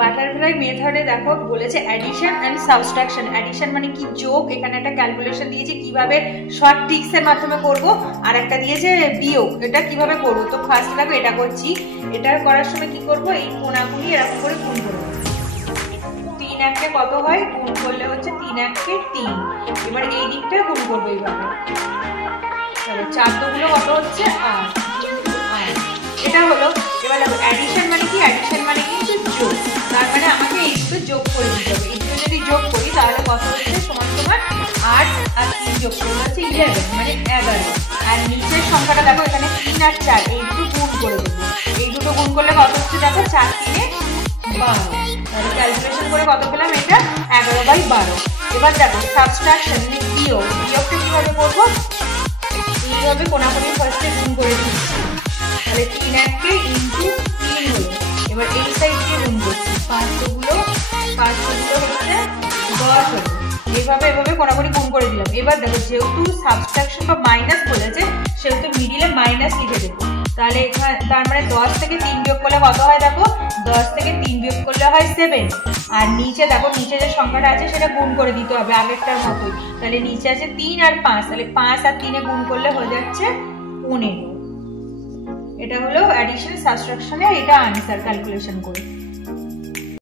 Butterfly মেথডে দেখো বলেছে অ্যাডিশন এন্ড সাবট্রাকশন। অ্যাডিশন মানে কি যোগ, এখানে একটা ক্যালকুলেশন দিয়েছে কিভাবে শর্ট ট্রিক্স এর মাধ্যমে করব, আর একটা দিয়েছে বিয়োগ, এটা কিভাবে করব। তো ফার্স্ট দেখো এটা করছি, এটা করার সময় কি করব, এই কোণাগুলি এরকম করে গুণ করব। 3 1 কত হয়, গুণ করলে হচ্ছে 3 1 3। এবার এই দিকটা গুণ করব এইভাবে, তাহলে 4 দুগুলো কত হচ্ছে 8। এটা হলো। এবার দেখো অ্যাডিশন মানে কি, অ্যাডিশন মানে কিন্তু যোগ, তার মানে আমাকে এই দুটো যোগ করে দিতে হবে। এই দুটো যদি যোগ করি তাহলে কত হচ্ছে, সমান সমান 8 আর 3 যোগ করলে হচ্ছে 11 মানে 11। আর নিচের সংখ্যাটা দেখো এখানে 3 আর 4, এই দুটো গুণ করে দেবো। এই দুটো গুণ করলে কত হচ্ছে দেখো 4 3 12। তাহলে ক্যালকুলেশন করে কত পেলাম, এটা 11/12। এবার দেখো সাবট্রাকশন মানে বিয়োগ, বিয়োগটা কিভাবে করবো, এইভাবে কোনাকুনি ফার্স্টে গুণ করে দিচ্ছি, তাহলে 3 1 ইন্টু 3 হলো। এবার এই সাইড দিয়ে গুণ করছি, 5 গুলো হচ্ছে 10 হলো। এইভাবে এভাবে কোনাকুনি গুণ করে দিলাম। এবার দেখো যেহেতু সাবট্রাকশন বা মাইনাস বলেছে সেহেতু মিডিলে মাইনাস লিখে দেবো। তাহলে এখানে তার মানে 10 থেকে 3 বিয়োগ করলে কত হয় দেখো, 10 থেকে 3 বিয়োগ করলে হয় 7। আর নিচে দেখো নিচে যে সংখ্যাটা আছে সেটা গুণ করে দিতে হবে আগেরটার মতোই। তাহলে নিচে আছে 3 আর 5, তাহলে 5 আর 3 গুণ করলে হয়ে যাচ্ছে 15। এটা হলো অ্যাডিশন সাবট্রাকশনের এটা আনসার ক্যালকুলেশন করে।